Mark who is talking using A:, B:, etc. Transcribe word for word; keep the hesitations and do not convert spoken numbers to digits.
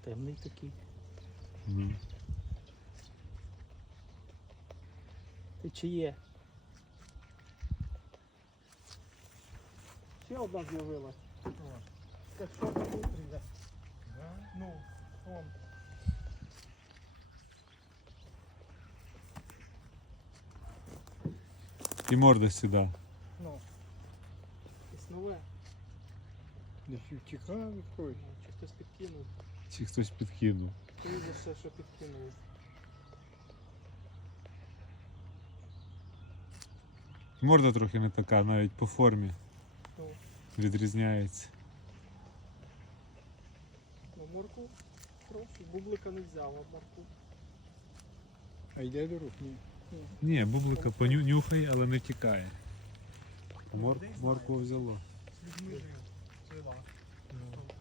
A: Темний такий.
B: Ні.
A: Ти чи є? Ще одна з'явилась. Як що там внутрі? Ну, вон.
B: І морда сюди.
A: Ну. Якесь нове.
C: Десь втікав якось.
A: Ну, чи хтось підкинув.
B: Чи хтось підкинув.
A: Ти за все, що підкинули.
B: Морда трохи не така, навіть по формі
A: Ну,
B: відрізняється.
A: ну морку хороший. Бублика не взяв, а морку.
C: А йде до рук, ні.
B: Ні, бублика понюхає, але не тікає. Мор... Моркву взяло.
A: З людьми жив. Жила.